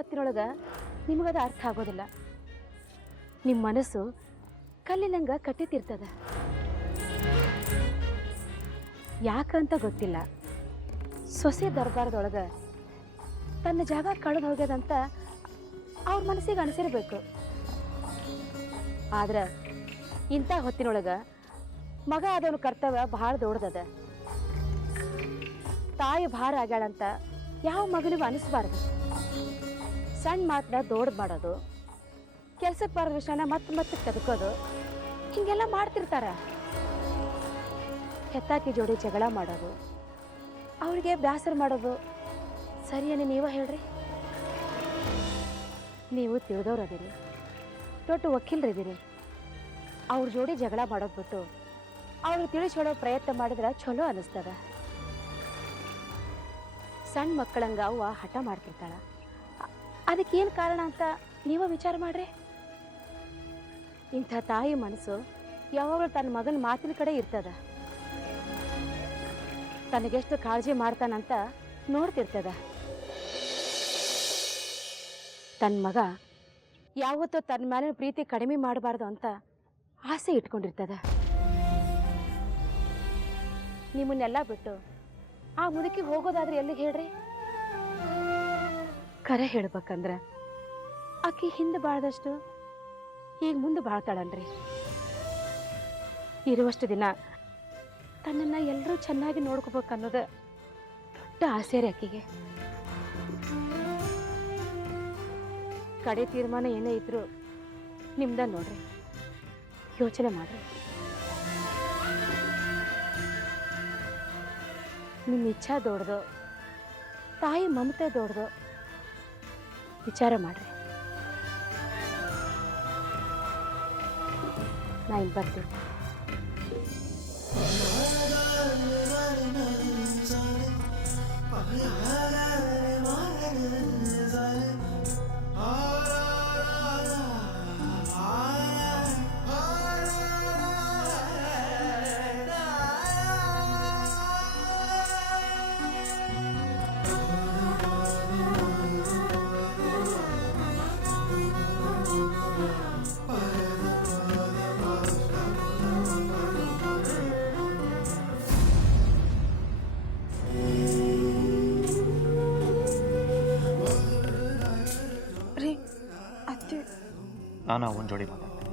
ಹೊತ್ತಿನೊಳಗೆ ನಿಮಗದ ಅರ್ಥ ಆಗೋದಿಲ್ಲ. ನಿಮ್ಮ ಮನಸ್ಸು ಕಲ್ಲಿನಂಗ ಕಟ್ಟಿತಿರ್ತದ. ಯಾಕಂತ ಗೊತ್ತಿಲ್ಲ, ಸೊಸೆ ದರ್ಬಾರದೊಳಗೆ ತನ್ನ ಜಾಗ ಕಳೆದು ಹೋಗ್ಯದಂತ ಅವ್ರ ಮನಸ್ಸಿಗೆ ಅನಿಸಿರ್ಬೇಕು. ಆದ್ರೆ ಇಂಥ ಹೊತ್ತಿನೊಳಗೆ ಮಗ ಆದವನ ಕರ್ತವ್ಯ ಭಾಳ ದೊಡ್ಡದದ. ತಾಯಿ ಭಾರ ಆಗ್ಯಾಳಂತ ಯಾವ ಮಗನಿಗೂ ಅನಿಸ್ಬಾರ್ದು. ಸಣ್ಣ ಮಾತನ್ನ ದೊಡ್ಡದು ಮಾಡೋದು, ಕೆಲ್ಸಕ್ಕೆ ಬರೋ ವಿಷಯನ ಮತ್ತೆ ತೆಗೆದುಕೋದು, ಹೀಗೆಲ್ಲ ಮಾಡ್ತಿರ್ತಾರ. ಹೆತ್ತಾಕಿ ಜೋಡಿ ಜಗಳ ಮಾಡೋದು, ಅವ್ರಿಗೆ ಬೇಸರ ಮಾಡೋದು ಸರಿಯೇನೆ? ನೀವ ಹೇಳ್ರಿ. ನೀವು ತಿಳಿದವ್ರದಿರಿ, ದೊಡ್ಡ ವಕೀಲರಿದ್ದೀರಿ. ಅವ್ರ ಜೋಡಿ ಜಗಳ ಮಾಡೋದು ಬಿಟ್ಟು ಅವ್ರಿಗೆ ತಿಳಿಸೋಡೋ ಪ್ರಯತ್ನ ಮಾಡಿದ್ರೆ ಚಲೋ ಅನಿಸ್ತದ. ಸಣ್ಣ ಮಕ್ಕಳಂಗ ಅವ್ವ ಹಠ ಮಾಡ್ತಿರ್ತಾಳ, ಅದಕ್ಕೇನು ಕಾರಣ ಅಂತ ನೀವ ವಿಚಾರ ಮಾಡ್ರಿ. ಇಂಥ ತಾಯಿ ಮನಸ್ಸು ಯಾವಾಗಲೂ ತನ್ನ ಮಗನ ಮಾತಿನ ಕಡೆ ಇರ್ತದ. ತನಗೆಷ್ಟು ಕಾಳಜಿ ಮಾಡ್ತಾನಂತ ನೋಡ್ತಿರ್ತದ. ತನ್ನ ಮಗ ಯಾವತ್ತೂ ತನ್ನ ಮೇಲಿನ ಪ್ರೀತಿ ಕಡಿಮೆ ಮಾಡಬಾರ್ದು ಅಂತ ಆಸೆ ಇಟ್ಕೊಂಡಿರ್ತದ. ನಿಮ್ಮನ್ನೆಲ್ಲ ಬಿಟ್ಟು ಆ ಮುದುಕಿ ಹೋಗೋದಾದ್ರೆ ಎಲ್ಲಿಗೆ ಹೇಳ್ರಿ? ಕರೆ ಹೇಳ್ಬೇಕಂದ್ರ ಆಕಿ ಹಿಂದೆ ಬಾಳ್ದಷ್ಟು ಈಗ ಮುಂದೆ ಬಾಳ್ತಾಳನ್ರಿ. ಇರುವಷ್ಟು ದಿನ ತನ್ನನ್ನ ಎಲ್ಲರೂ ಚೆನ್ನಾಗಿ ನೋಡ್ಕೋಬೇಕನ್ನೋದು ದೊಡ್ಡ ಆಸೆ ರೀ ಆಕಿಗೆ. ಕಡೆ ತೀರ್ಮಾನ ಏನೇ ಇದ್ರು ನಿಮ್ದ ನೋಡ್ರಿ, ಯೋಚನೆ ಮಾಡ್ರಿ. ನಿಮ್ಮ ಇಚ್ಛಾ ದೊಡ್ಡದು, ತಾಯಿ ಮಮತೆ ದೊಡ್ಡದು, ವಿಚಾರ ಮಾಡ್ರಿ. ನಾ ಇಲ್ಲಿ ಬರ್ತೀನಿ. ನಾನು ಅವನ ಜೋಡಿ ಮಾತಾಡ್ತೀನಿ.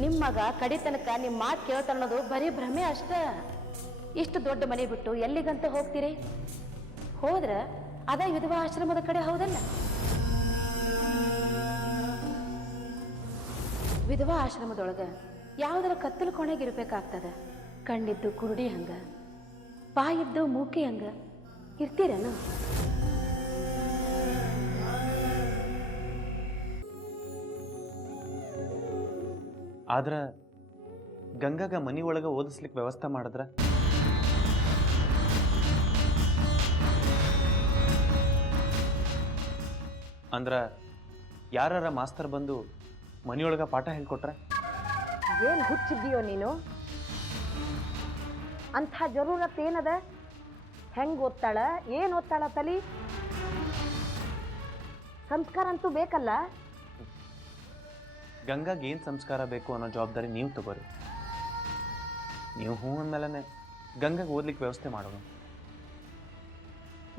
ನಿಮ್ಮ ಮಗ ಕಡಿ ತನಕ ನಿಮ್ಮ ಮಾತು ಕೇಳ್ತಾನೋದು ಬರೀ ಭ್ರಮೆ ಅಷ್ಟ. ಇಷ್ಟು ದೊಡ್ಡ ಮನೆ ಬಿಟ್ಟು ಎಲ್ಲಿಗಂತ ಹೋಗ್ತೀರಿ? ಹೋದ್ರ ಅದ ವಿಧವಾ ಆಶ್ರಮದ ಕಡೆ ಹೌದಲ್ಲ? ವಿಧವಾ ಆಶ್ರಮದೊಳಗ ಯಾವುದರ ಕತ್ತಲು ಕೊನೆಗಿರ್ಬೇಕಾಗ್ತದ. ಕಣ್ಣಿದ್ದು ಕುರುಡಿ ಹಂಗ, ಬಾಯಿದ್ದು ಮೂಕಿ ಹಂಗ ಇರ್ತೀರೇನು? ಆದ್ರ ಗಂಗಾಗ ಮನಿ ಒಳಗೆ ಓದಿಸ್ಲಿಕ್ಕೆ ವ್ಯವಸ್ಥೆ ಮಾಡಿದ್ರ ಅಂದ್ರ ಯಾರ ಮಾಸ್ತರ್ ಬಂದು ಮನಿಯೊಳಗ ಪಾಠ ಹೇಳ್ಕೊಟ್ರ? ಏನು ಹುಚ್ಚಿದ್ದೀಯೋ ನೀನು? ಅಂಥ ಜರೂರತ್ ಏನದ? ಹೆಂಗೆ ಓದ್ತಾಳ, ಏನು ಓದ್ತಾಳ ತಲಿ? ಸಂಸ್ಕಾರ ಅಂತೂ ಬೇಕಲ್ಲ. ಗಂಗಾಗ ಏನು ಸಂಸ್ಕಾರ ಬೇಕು ಅನ್ನೋ ಜವಾಬ್ದಾರಿ ನೀವು ತಗೋರಿ. ನೀವು ಹೂ ಅಂದಮೇಲೆ ಗಂಗಾಗ ಓದ್ಲಿಕ್ಕೆ ವ್ಯವಸ್ಥೆ ಮಾಡೋಣ.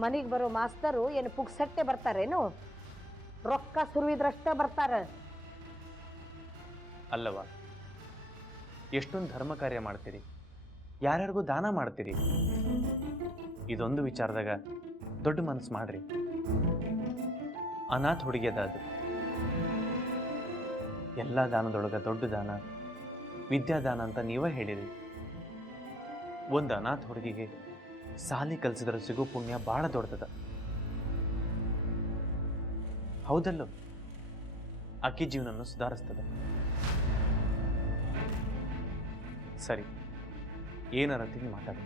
ಮನೆಗೆ ಬರೋ ಮಾಸ್ತರು ಏನು ಪುಕ್ಸಟ್ಟೆ ಬರ್ತಾರೇನು? ರೊಕ್ಕ ಸುರುವಿದ್ರಷ್ಟೇ ಬರ್ತಾರ. ಅಲ್ಲವ, ಎಷ್ಟೊಂದು ಧರ್ಮ ಕಾರ್ಯ ಮಾಡ್ತೀರಿ, ಯಾರ್ಯಾರಿಗೂ ದಾನ ಮಾಡ್ತೀರಿ. ಇದೊಂದು ವಿಚಾರದಾಗ ದೊಡ್ಡ ಮನಸ್ಸು ಮಾಡ್ರಿ. ಅನಾಥ ಹುಡುಗಿಯದ ಅದು. ಎಲ್ಲ ದಾನದೊಳಗ ದೊಡ್ಡ ದಾನ ವಿದ್ಯಾದಾನ ಅಂತ ನೀವೇ ಹೇಳಿರಿ. ಒಂದು ಅನಾಥ ಹುಡುಗಿಗೆ ಸಾಲಿ ಕಲಿಸಿದ್ರೆ ಸಿಗೋ ಪುಣ್ಯ ಬಹಳ ದೊಡ್ಡದ. ಹೌದಲ್ಲೋ? ಅಕ್ಕಿ ಜೀವನನ್ನು ಸುಧಾರಿಸ್ತದೆ. ಸರಿ, ಏನಾರ ತಿಂದು ಮಾತಾಡಿ,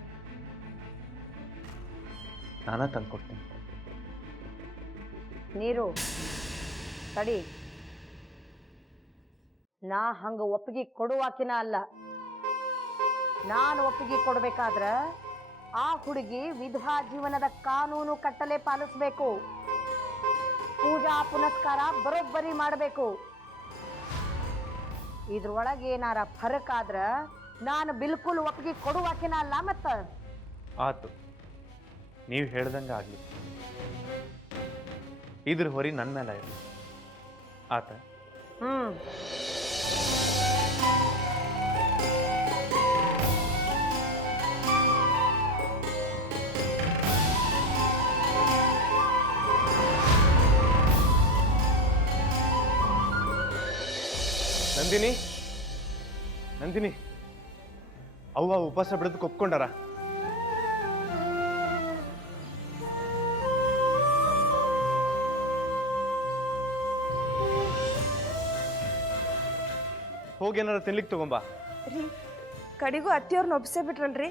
ನಾನ ತಂದ್ಕೊಡ್ತೀನಿ. ನೀರು ತಡಿ. ನಾ ಹಂಗ ಒಪ್ಪಿಗೆ ಕೊಡುವಾಕಿನ ಅಲ್ಲ. ನಾನು ಒಪ್ಪಿಗೆ ಕೊಡ್ಬೇಕಾದ್ರ ಆ ಹುಡುಗಿ ವಿಧವಾ ಜೀವನದ ಕಾನೂನು ಕಟ್ಟಲೆ ಪಾಲಿಸ್ಬೇಕು. ಪೂಜಾ ಪುನಸ್ಕಾರ ಬರೋಬ್ಬರಿ ಮಾಡಬೇಕು. ಇದ್ರೊಳಗೆ ಏನಾರ ಫರಕ್ ಆದ್ರ ನಾನು ಬಿಲ್ಕುಲ್ ಒಪ್ಪಿಗೆ ಕೊಡುವಾಕಿನ ಅಲ್ಲ. ಮತ್ತ ಆತು, ನೀವು ಹೇಳ್ದಂಗೆ ಆಗಲಿ. ಇದ್ರ ಹೊರಿ ನನ್ನ ಮೇಲೆ ಇರಲಿ. ಆತ. ನಂದಿನಿ, ನಂದಿನಿ, ಅವ್ವ ಉಪವಾಸ ಬಿಡೋದಕ್ಕೆ ಒಪ್ಕೊಂಡಾರ. ಹೋಗಿ ಏನಾರ ತಿನ್ಲಿಕ್ಕೆ ತಗೊಂಬಾ. ರೀ, ಕಡಿಗೂ ಅತ್ತಿಯವ್ರನ್ನ ಒಪ್ಸೇ ಬಿಟ್ರಲ್ರಿ.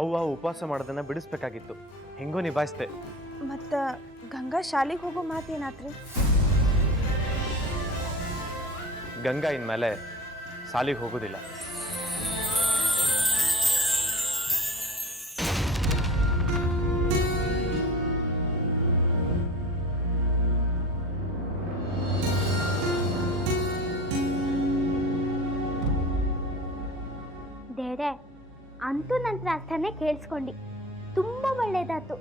ಅವ್ವ ಉಪವಾಸ ಮಾಡೋದನ್ನ ಬಿಡಿಸ್ಬೇಕಾಗಿತ್ತು, ಹೆಂಗೋ ನಿಭಾಯಿಸ್ತೆ. ಮತ್ತ ಗಂಗಾ ಶಾಲಿಗೆ ಹೋಗೋ ಮಾತೇನಾತ್ರಿ? ಗಂಗಾ ಇನ್ಮೇಲೆ ಸಾಲಿಗೆ ಹೋಗೋದಿಲ್ಲ. ದೇವ್ರೆ, ಅಂತೂ ನನ್ನ ಪ್ರಾರ್ಥನೆ ಕೇಳಿಸ್ಕೊಂಡು ತುಂಬ ಒಳ್ಳೇದಾಯ್ತು.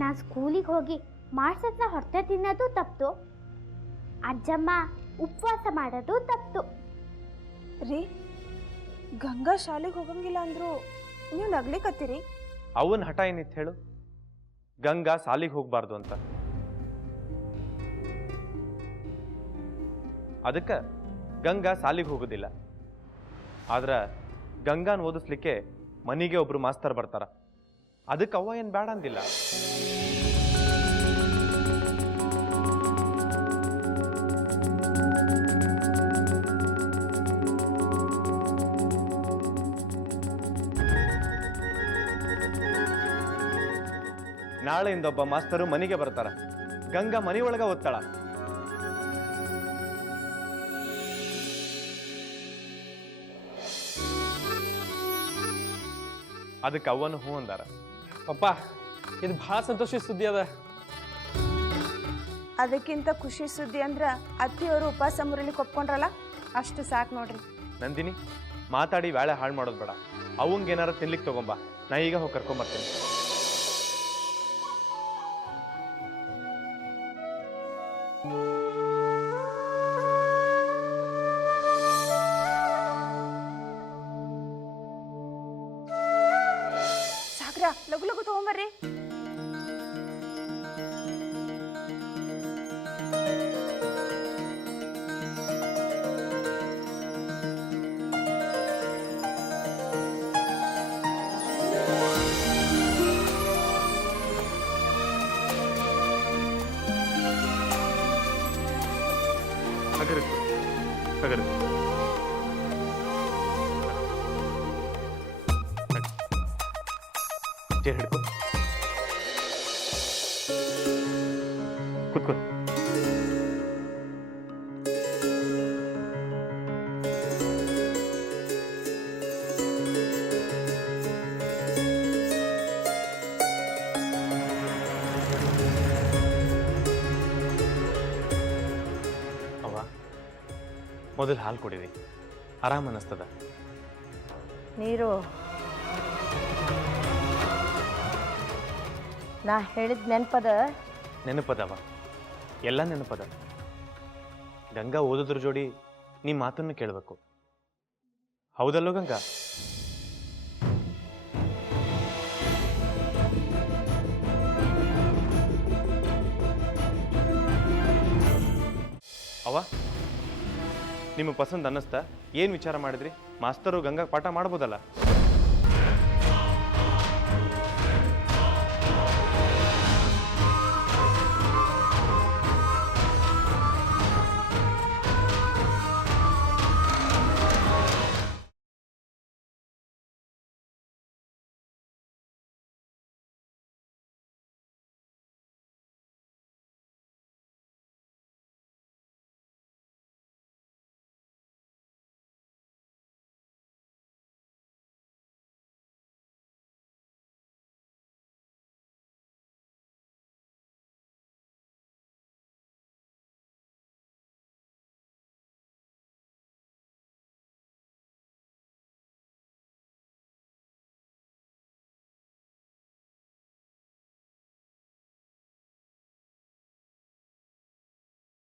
ನಾ ಸ್ಕೂಲಿಗೆ ಹೋಗಿ ಮಾಡ್ಸತ್ರ ಹೊರತೆ ತಿನ್ನೋದು ತಪ್ಪು, ಅಜ್ಜಮ್ಮ ಉಪವಾಸ ಮಾಡೋದು ತಪ್ಪು. ರೀ, ಗಂಗಾ ಶಾಲೆಗೆ ಹೋಗಂಗಿಲ್ಲ ಅಂದ್ರು ನೀವು ನಗ್ಲಿಕತ್ತೀರಿ. ಅವನ ಹಠ ಏನಿತ್ತು ಹೇಳು? ಗಂಗಾ ಸಾಲಿಗೆ ಹೋಗ್ಬಾರ್ದು ಅಂತ. ಅದಕ್ಕೆ ಗಂಗಾ ಸಾಲಿಗೆ ಹೋಗೋದಿಲ್ಲ. ಆದ್ರೆ ಗಂಗಾನ್ ಓದಿಸ್ಲಿಕ್ಕೆ ಮನೆಗೆ ಒಬ್ರು ಮಾಸ್ತರ್ ಬರ್ತಾರ. ಅದಕ್ಕೆ ಅವ್ವ ಏನು ಬೇಡ ಅಂದಿಲ್ಲ. ನಾಳೆಯಿಂದ ಒಬ್ಬ ಮಾಸ್ತರು ಮನೆಗೆ ಬರ್ತಾರ. ಗಂಗಾ ಮನೆಯೊಳಗ ಓದ್ತಾಳ. ಅದಕ್ಕೆ ಅವನು ಹೂ ಅಂದಾರ. ಪಪ್ಪ, ಇದು ಭಾಳ ಸಂತೋಷ ಸುದ್ದಿ ಅದ. ಅದಕ್ಕಿಂತ ಖುಷಿ ಸುದ್ದಿ ಅಂದ್ರ ಅತ್ತಿಯವರು ಉಪವಾಸ ಮುರಿಲಿಕ್ಕೆ ಒಪ್ಕೊಂಡ್ರಲ್ಲ, ಅಷ್ಟು ಸಾಕು ನೋಡ್ರಿ. ನಂದಿನಿ, ಮಾತಾಡಿ ವ್ಯಾಳೆ ಹಾಳು ಮಾಡೋದು ಬೇಡ. ಅವಂಗೇನಾರ ತಿನ್ಲಿಕ್ಕೆ ತಗೊಂಬಾ, ನಾ ಈಗ ಹೋಗಿ ಕರ್ಕೊಂಬರ್ತೀನಿ. ಸಾಕ್ರ, ಲಗು ಲಗು ತಗೊಂಬರ್ರಿ. ಹಿಡ್ಕೊ, ಕೂತ್ಕೊ. ಅವ್ವ, ಮೊದಲು ಹಾಲು ಕುಡೀರಿ, ಆರಾಮ ಅನ್ನಿಸ್ತದ. ನೀರು ನಾ ಹೇಳಿದ ನೆನಪದ? ನೆನಪದವ, ಎಲ್ಲ ನೆನಪದ. ಗಂಗಾ ಓದೋದ್ರ ಜೋಡಿ ನಿಮ್ಮ ಮಾತನ್ನು ಕೇಳಬೇಕು. ಹೌದಲ್ಲೋ ಗಂಗಾ? ಅವ, ನಿಮ್ಮ ಪಸಂದ್ ಅನ್ನಿಸ್ತಾ? ಏನು ವಿಚಾರ ಮಾಡಿದ್ರಿ? ಮಾಸ್ತರು ಗಂಗಾ ಪಾಠ ಮಾಡ್ಬೋದಲ್ಲ?